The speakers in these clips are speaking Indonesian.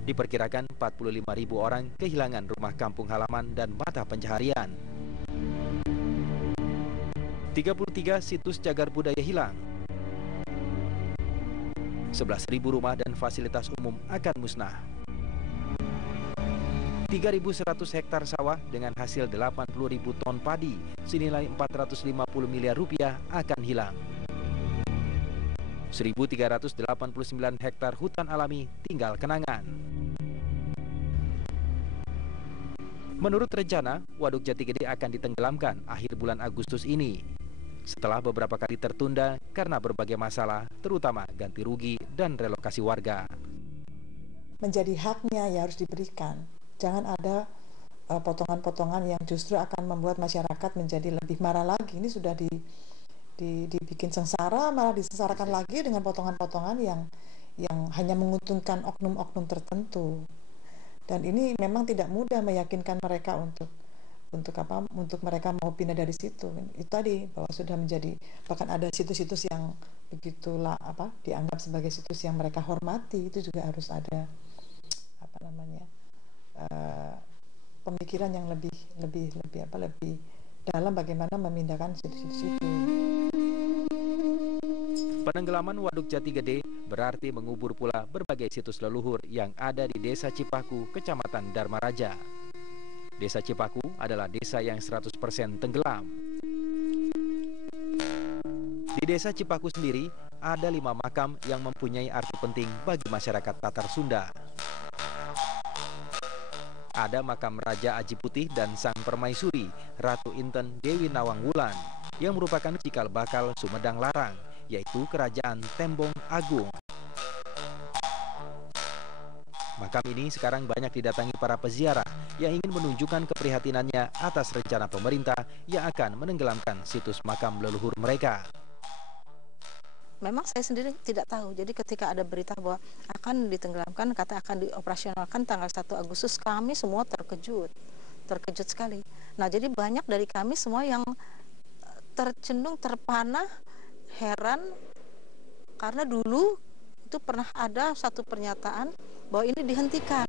Diperkirakan 45.000 orang kehilangan rumah kampung halaman dan mata pencaharian. 33 situs cagar budaya hilang. 11.000 rumah dan fasilitas umum akan musnah. 3.100 hektar sawah dengan hasil 80.000 ton padi senilai 450 miliar rupiah akan hilang. 1.389 hektar hutan alami tinggal kenangan. Menurut rencana, Waduk Jati Gede akan ditenggelamkan akhir bulan Agustus ini. Setelah beberapa kali tertunda karena berbagai masalah, terutama ganti rugi dan relokasi warga. Menjadi haknya ya harus diberikan. Jangan ada potongan-potongan yang justru akan membuat masyarakat menjadi lebih marah lagi. Ini sudah dibikin sengsara, malah disengsarakan lagi dengan potongan-potongan yang hanya menguntungkan oknum-oknum tertentu. Dan ini memang tidak mudah meyakinkan mereka untuk mereka mau pindah dari situ. Itu tadi bahwa sudah menjadi, bahkan ada situs-situs yang begitulah dianggap sebagai situs yang mereka hormati. Itu juga harus ada pemikiran yang lebih dalam bagaimana memindahkan situs-situs itu. Penenggelaman Waduk Jati Gede berarti mengubur pula berbagai situs leluhur yang ada di Desa Cipaku, Kecamatan Dharma Raja. Desa Cipaku adalah desa yang 100% tenggelam. Di Desa Cipaku sendiri ada 5 makam yang mempunyai arti penting bagi masyarakat Tatar Sunda. Ada makam Raja Aji Putih dan Sang Permaisuri, Ratu Inten Dewi Nawang Wulan, yang merupakan cikal bakal Sumedang Larang, yaitu Kerajaan Tembong Agung. Makam ini sekarang banyak didatangi para peziarah yang ingin menunjukkan keprihatinannya atas rencana pemerintah yang akan menenggelamkan situs makam leluhur mereka. Memang saya sendiri tidak tahu. Jadi ketika ada berita bahwa akan ditenggelamkan, kata akan dioperasionalkan tanggal 1 Agustus, kami semua terkejut sekali. Nah, jadi banyak dari kami semua yang tercenung, terpanah, heran, karena dulu itu pernah ada satu pernyataan bahwa ini dihentikan.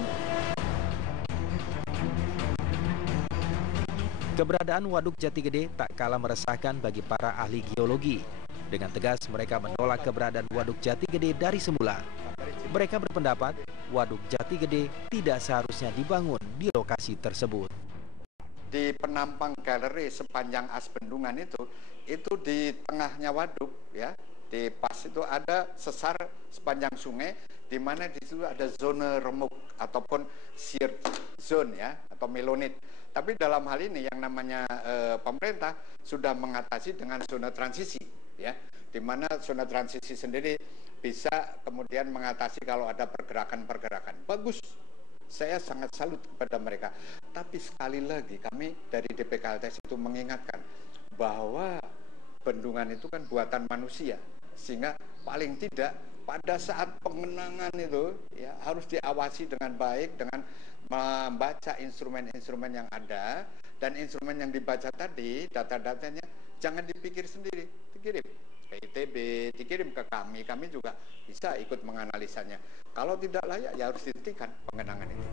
Keberadaan Waduk Jati Gede tak kalah meresahkan bagi para ahli geologi. Dengan tegas mereka menolak keberadaan Waduk Jati Gede dari semula. Mereka berpendapat Waduk Jati Gede tidak seharusnya dibangun di lokasi tersebut. Di penampang galeri sepanjang as bendungan itu di tengahnya waduk ya, di pas itu ada sesar sepanjang sungai di mana di situ ada zona remuk ataupun shear zone ya atau melonit. Tapi dalam hal ini yang namanya pemerintah sudah mengatasi dengan zona transisi ya, di mana zona transisi sendiri bisa kemudian mengatasi kalau ada pergerakan-pergerakan. Bagus. Saya sangat salut kepada mereka. Tapi sekali lagi kami dari DPKLTS itu mengingatkan bahwa bendungan itu kan buatan manusia, sehingga paling tidak pada saat pengenangan itu ya harus diawasi dengan baik dengan membaca instrumen-instrumen yang ada, dan instrumen yang dibaca tadi data-datanya jangan dipikir sendiri, dikirim PITB, dikirim ke kami juga bisa ikut menganalisanya. Kalau tidak layak ya harus dihentikan pengenangan itu.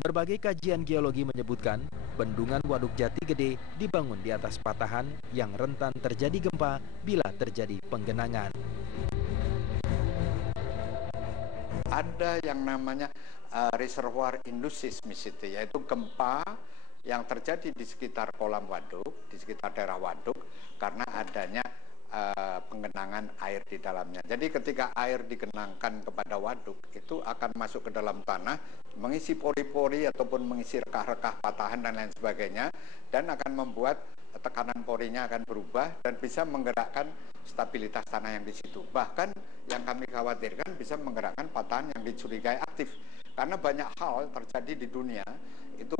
Berbagai kajian geologi menyebutkan bendungan Waduk Jati Gede dibangun di atas patahan yang rentan terjadi gempa bila terjadi penggenangan. Ada yang namanya reservoir induced seismicity, yaitu gempa yang terjadi di sekitar kolam waduk, di sekitar daerah waduk karena adanya penggenangan air di dalamnya. Jadi ketika air digenangkan kepada waduk itu akan masuk ke dalam tanah, mengisi pori-pori ataupun mengisi rekah-rekah patahan dan lain sebagainya, dan akan membuat tekanan porinya akan berubah dan bisa menggerakkan stabilitas tanah yang di situ. Bahkan yang kami khawatirkan bisa menggerakkan patahan yang dicurigai aktif. Karena banyak hal terjadi di dunia itu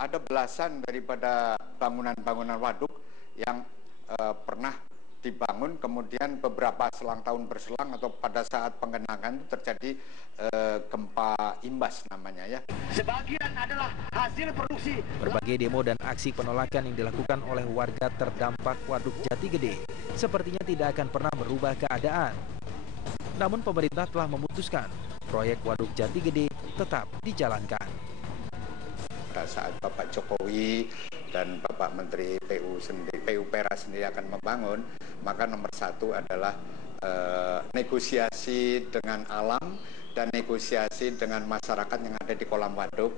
ada belasan daripada bangunan-bangunan waduk yang pernah dibangun kemudian beberapa selang tahun berselang atau pada saat penggenangan itu terjadi gempa imbas namanya ya. Sebagian adalah hasil produksi. Berbagai demo dan aksi penolakan yang dilakukan oleh warga terdampak Waduk Jati Gede sepertinya tidak akan pernah merubah keadaan. Namun pemerintah telah memutuskan proyek Waduk Jati Gede tetap dijalankan. Pada saat Bapak Jokowi dan Bapak Menteri PUPera sendiri akan membangun, maka nomor satu adalah negosiasi dengan alam dan negosiasi dengan masyarakat yang ada di kolam waduk,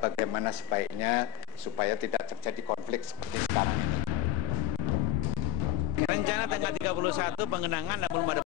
bagaimana sebaiknya supaya tidak terjadi konflik seperti sekarang ini. Rencana tanggal 31 pengenangan, namun belum ada